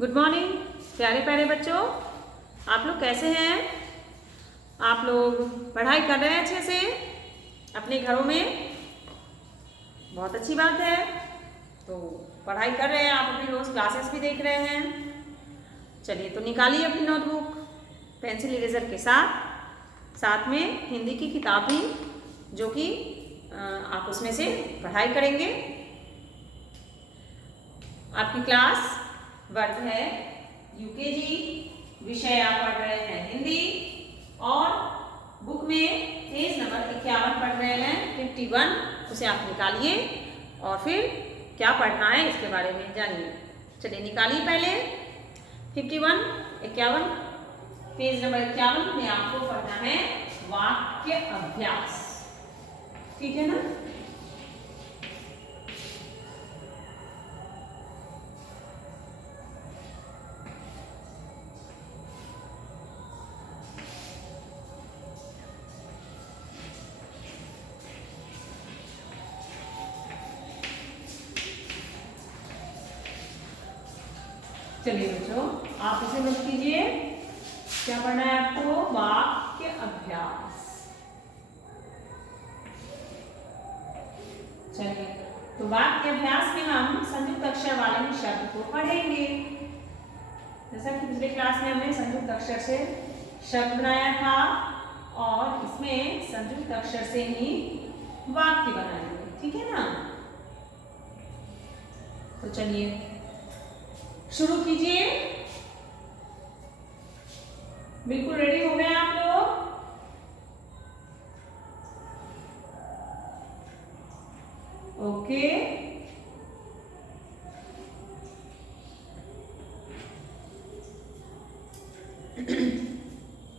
Good morning प्यारे प्यारे बच्चों, आप लोग कैसे हैं? आप लोग पढ़ाई कर रहे हैं अच्छे से अपने घरों में? बहुत अच्छी बात है। तो पढ़ाई कर रहे हैं आप, अपनी रोज़ क्लासेस भी देख रहे हैं। चलिए तो निकालिए अपनी नोटबुक पेंसिल इरेजर के साथ में हिंदी की किताब भी, जो कि आप उसमें से पढ़ाई करेंगे। आपकी क्लास वर्ग है यूकेजी, विषय आप पढ़ रहे हैं हिंदी और बुक में पेज नंबर 51 पढ़ रहे हैं 51, उसे आप निकालिए और फिर क्या पढ़ना है इसके बारे में जानिए। चलिए निकालिए पहले 51 पेज नंबर 51 में आपको पढ़ना है वाक्य अभ्यास, ठीक है ना? चलिए बच्चों, आप इसे नोट कीजिए। क्या पढ़ना है आपको? वाक्य अभ्यास। चलिए तो वाक्य अभ्यास में हम संयुक्त अक्षर वाले शब्द को पढ़ेंगे। जैसा कि पिछले क्लास में हमने संयुक्त अक्षर से शब्द बनाया था और इसमें संयुक्त अक्षर से ही वाक्य बनाएंगे, ठीक है ना? तो चलिए शुरू कीजिए। बिल्कुल रेडी हो गए आप लोग? ओके,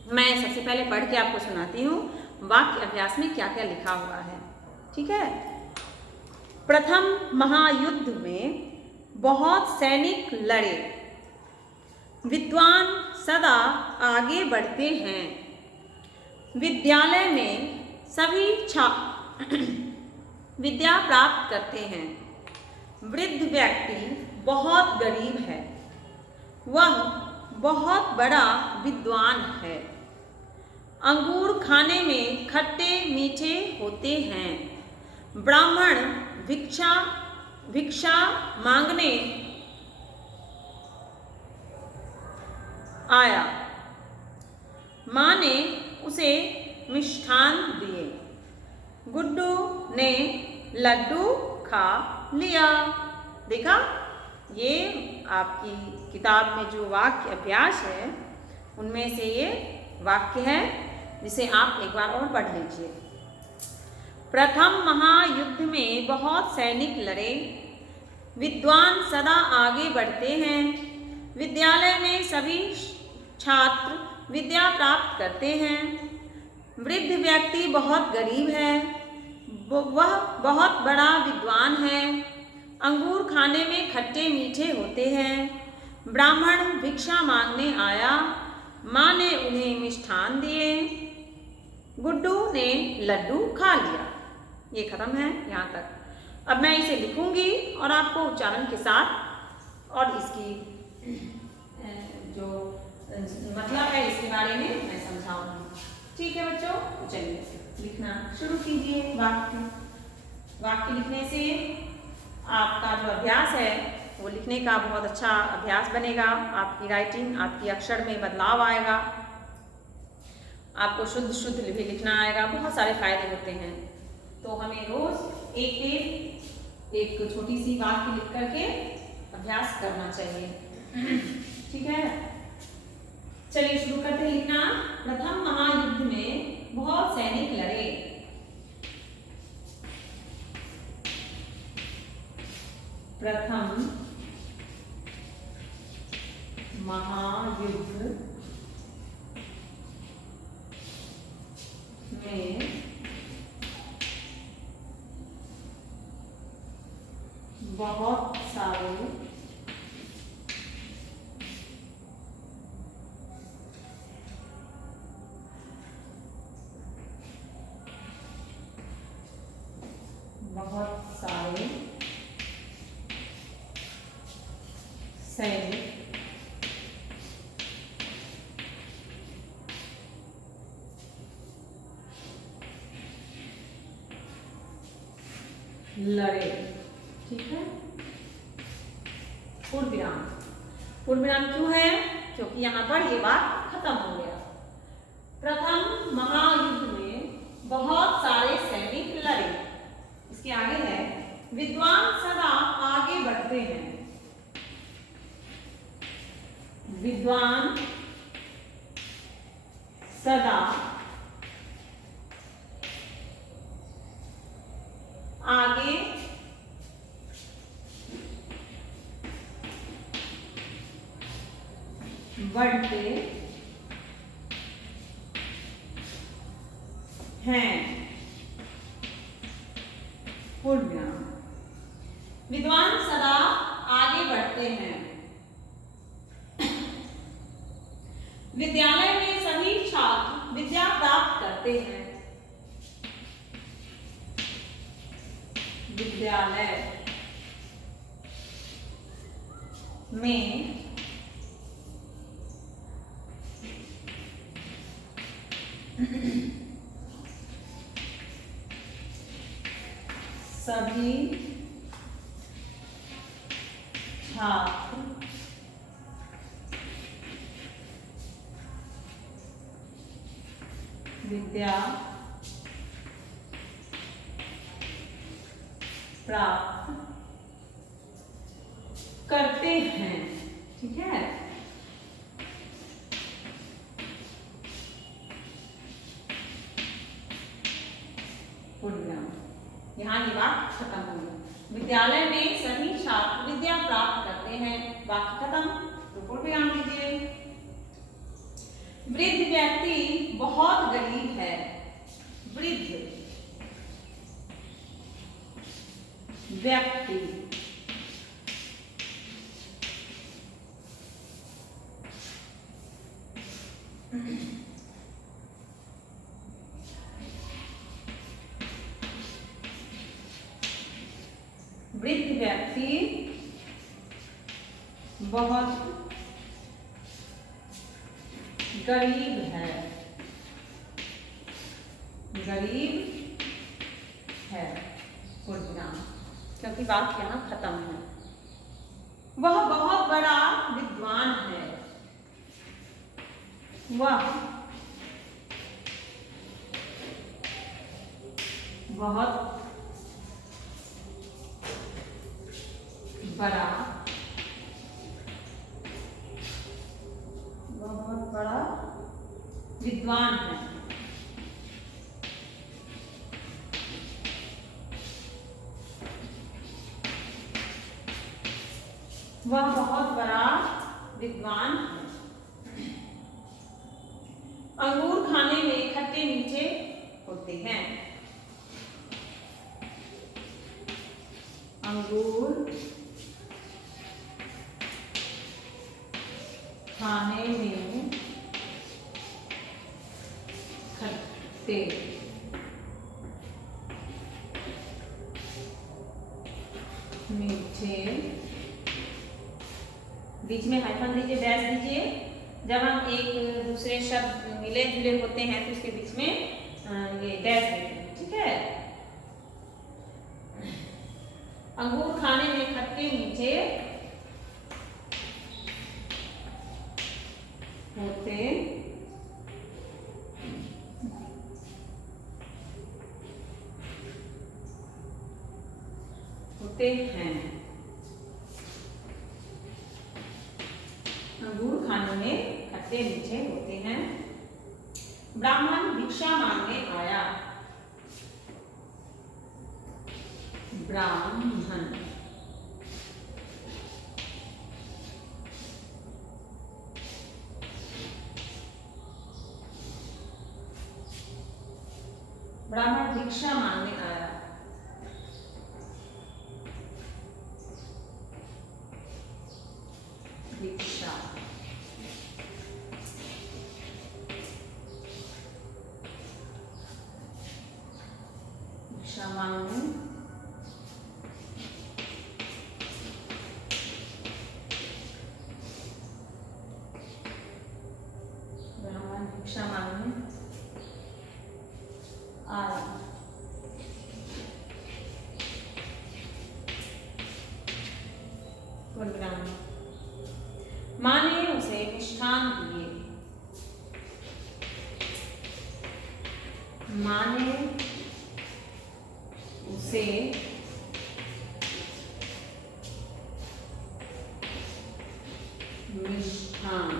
मैं सबसे पहले पढ़ के आपको सुनाती हूँ वाक्य अभ्यास में क्या क्या लिखा हुआ है, ठीक है? प्रथम महायुद्ध में बहुत सैनिक लड़े, विद्वान सदा आगे बढ़ते हैं, विद्यालय में सभी विद्या प्राप्त करते हैं, वृद्ध व्यक्ति बहुत गरीब है, वह बहुत बड़ा विद्वान है, अंगूर खाने में खट्टे मीठे होते हैं, ब्राह्मण भिक्षा मांगने आया, माँ ने उसे मिष्ठान दिए, गुड्डू ने लड्डू खा लिया। देखा, ये आपकी किताब में जो वाक्य अभ्यास है उनमें से ये वाक्य है, जिसे आप एक बार और पढ़ लीजिए। प्रथम महायुद्ध में बहुत सैनिक लड़े, विद्वान सदा आगे बढ़ते हैं, विद्यालय में सभी छात्र विद्या प्राप्त करते हैं, वृद्ध व्यक्ति बहुत गरीब है, वह बहुत बड़ा विद्वान है, अंगूर खाने में खट्टे मीठे होते हैं, ब्राह्मण भिक्षा मांगने आया, माँ ने उन्हें मिष्ठान दिए, गुड्डू ने लड्डू खा लिया। ये खत्म है यहाँ तक। अब मैं इसे लिखूंगी और आपको उच्चारण के साथ और इसकी जो मतलब है इसके बारे में मैं समझाऊंगी, ठीक है बच्चों? तो चलिए लिखना शुरू कीजिए। वाक्य लिखने से आपका जो अभ्यास है वो लिखने का बहुत अच्छा अभ्यास बनेगा, आपकी राइटिंग, आपकी अक्षर में बदलाव आएगा, आपको शुद्ध भी लिखना आएगा, बहुत सारे फायदे होते हैं। तो हमें रोज एक छोटी सी वाक्य लिख करके अभ्यास करना चाहिए, ठीक है? चलिए शुरू करते हैं लिखना। प्रथम महायुद्ध में बहुत सैनिक लड़े, प्रथम महायुद्ध में बहुत सारे सैनिक लड़े। ठीक है, पूर्ण विराम। पूर्ण विराम क्यों है? क्योंकि यहाँ पर ये बात खत्म हो गया। प्रथम महायुद्ध में बहुत सारे सैनिक लड़े। इसके आगे है विद्वान सदा आगे बढ़ते हैं। विद्वान सदा आगे बढ़ते हैं। पूर्ण विराम। विद्वान सदा आगे बढ़ते हैं। विद्यालय में सभी छात्र विद्या प्राप्त करते हैं। विद्यालय में सभी छात्र विद्या प्राप्त करते हैं। ठीक है, यहाँ ये बात खत्म हो गई। विद्यालय में सभी छात्र विद्या प्राप्त करते हैं। वाक्य खत्म। तो पूर्ण विराम दीजिए। वृद्ध व्यक्ति बहुत गरीब है। वृद्ध व्यक्ति वृद्ध व्यक्ति बहुत गरीब है। गरीब है। पूर्ण विराम। क्योंकि वाक्य यहाँ खत्म है। वह बहुत बड़ा विद्वान है। वह बहुत बड़ा विद्वान है। वह बहुत बड़ा विद्वान है। अंगूर खाने में खट्टे मीठे होते हैं। अंगूर खाने में खट्टे मीठे, बीच में हाइफन दीजिए, डैश दीजिए। जब हम एक दूसरे शब्द मिले जुले होते हैं तो उसके बीच में ये डैश देते हैं। ठीक है, अंगूर खाने में खट्टे मीठे होते हैं। अंगूर खाने में खट्टे मीठे होते हैं। ब्राह्मण भिक्षा मांगने आया। ब्राह्मण ब्राह्मण भिक्षा मांगने आया। भिक्षा भिक्षा मांगने ब्राह्मण भिक्षा मांगने आया। माँ ने उसे मिष्ठान दिए। माँ ने उसे मिष्ठान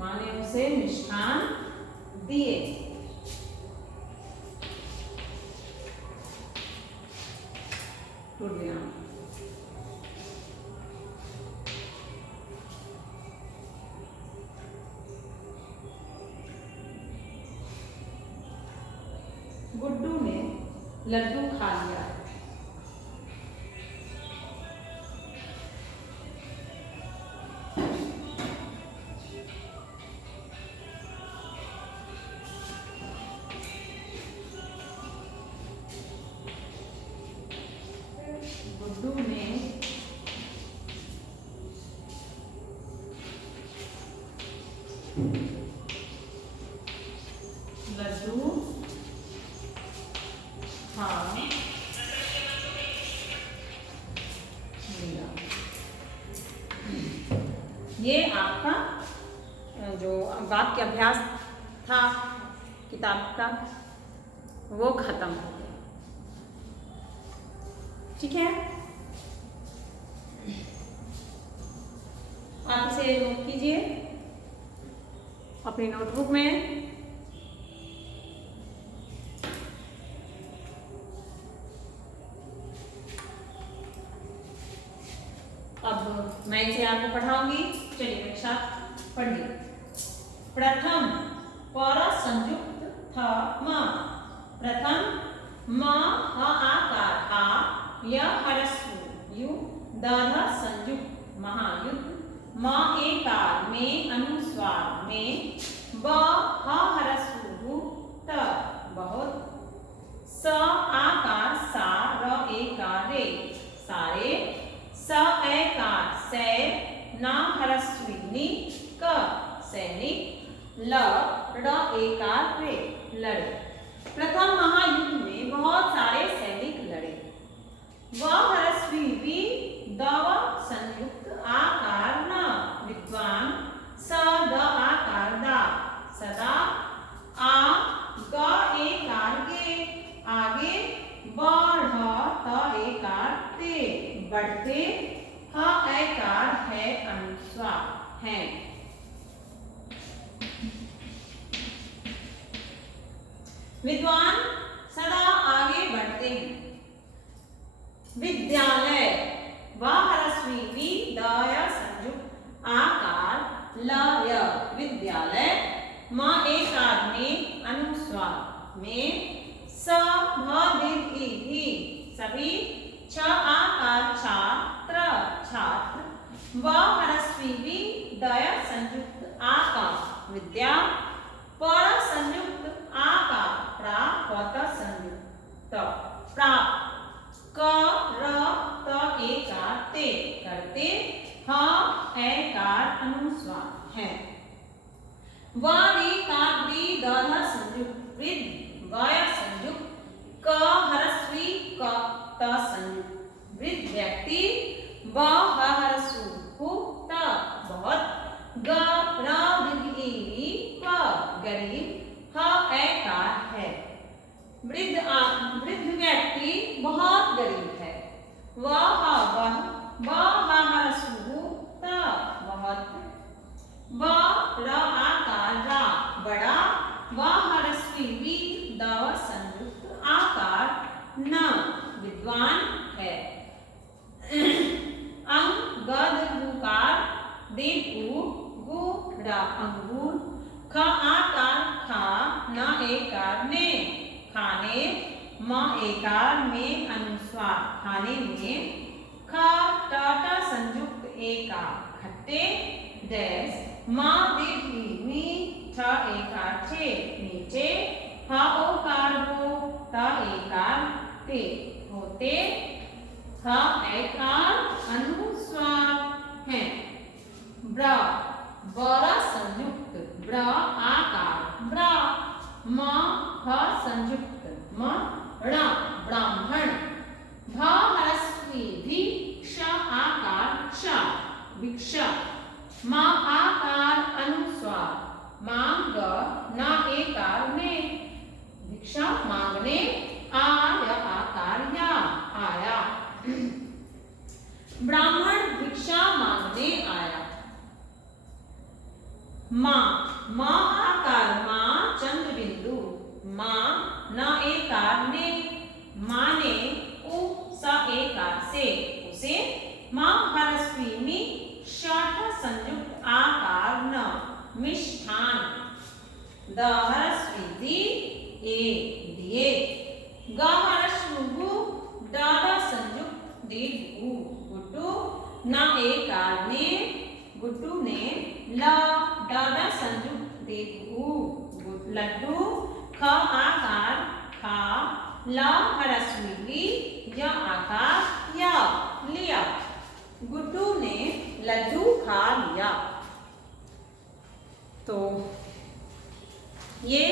माँ ने उसे मिष्ठान दिए। टूट गया। गुड्डू ने लड्डू खा लिया। गुड्डू ने लड्डू खा लिया। ये आपका जो वाक्य अभ्यास था किताब का वो खत्म हो गया। ठीक है, आप इसे नोट कीजिए अपनी नोटबुक में। अब मैं इसे आपको पढ़ाऊंगी, चलिए मेरे साथ पढ़िए। प्रथम पर संयुक्त थ म। प्रथम म ह आकार हा य ह्रस्व यु दध संयुक्त महायुद्ध म एकार में अनुस्वार में ब ह ह्रस्व हु त बहुत स आकार सा र एकार रे सारे स एकार से न ह्रस्विनी क सैनिक ल ड़ एकार रे लड़े। प्रथम महायुद्ध में बहुत सारे सैनिक लड़े। व ह्रस्वी वि दव संयुक्त आकार न विद्वान स द आकार दा सदा आ ग एकार गे आगे बढ़ त एकार ते बढ़ते ह एकार है अनुस्वार है। विद्वान सदा आगे बढ़ते हैं। विद्यालय व ह्रस्वी वि द य संयुक्त आकार ल य विद्यालय म एकार में अनुस्वार में स भ दीर्घ ई ही सभी छ आकार छात्र छात्र व ह्रस्वी वि द य संयुक्त आकार विद्या पर संयुक्त आकार प्रा पत संयुक्त प्राप्त क र त एकार ते करते ह एकार अनुस्वार है। व कार वि दध संयुक्त वृद्ध वय संयुक्त क ह्रस्वी क त संयुक्त वृद्ध व्यक्ति ब ह ह्रस्व हु त बहुत ग र दीर्घ ई प गरीब ह एकार है। वृद्ध व्यक्ति बहुत गरीब है। वह ह्रस्व हु त बहुत ब र आकार रा बड़ा व ह्रस्वी वि द संयुक्त आकार न विद्वान है। अंग गद गुकार दीर्घ गु रा अंगूर ख आकार खा न एकार ने खाने म एकार में अनुस्वार खाने में ख ट ट संयुक्त एकार खट्टे डैश म दीर्घ मी छ एकार छे नीचे ह ओकार हो त एकार ते होते ह एकार अनुस्वार है। ब्र बर संयुक्त ब्र आकार ब्र म ह संयुक्त म ण ब्राह्मण। भ ह्रस्वी भी क्ष आकार श भिक्षा। म आकार अनुस्वार मांग न एकार ने भिक्षा मांगने। आ य आकार या आया। ब्राह्मण भिक्षा मांगने आया। मां म आकार मां चंद्र बिंदु मां न एकार ने माने उ स एकार से उसे। मां ह्रस्वी मी षठ संयुक्त आकार न मिष्ठान। द ह्रस्वी दी ए दिए। ग ह्रस्वी गु द संयुक्त दीर्घ उ गुड्डू। न एकार ने गुड्डू ने। ल ड संयुक्त दीर्घ उ लड्डू। ख आकार खा। ल ह्रस्वी ली य आकार या लिया। गुड्डू ने लड्डू खा लिया। तो ये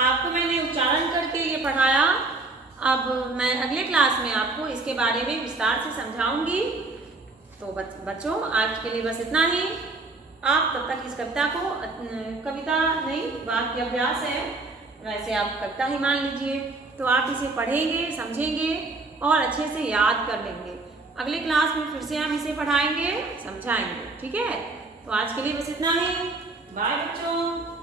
आपको मैंने उच्चारण करके ये पढ़ाया। अब मैं अगले क्लास में आपको इसके बारे में विस्तार से समझाऊंगी। तो बच्चों आज के लिए बस इतना ही। आप तब तक इस कविता को, कविता नहीं वाक्य अभ्यास है, वैसे आप कविता ही मान लीजिए। तो आप इसे पढ़ेंगे, समझेंगे और अच्छे से याद कर लेंगे। अगले क्लास में फिर से हम इसे पढ़ाएंगे, समझाएंगे। ठीक है, तो आज के लिए बस इतना ही। बाय बच्चों।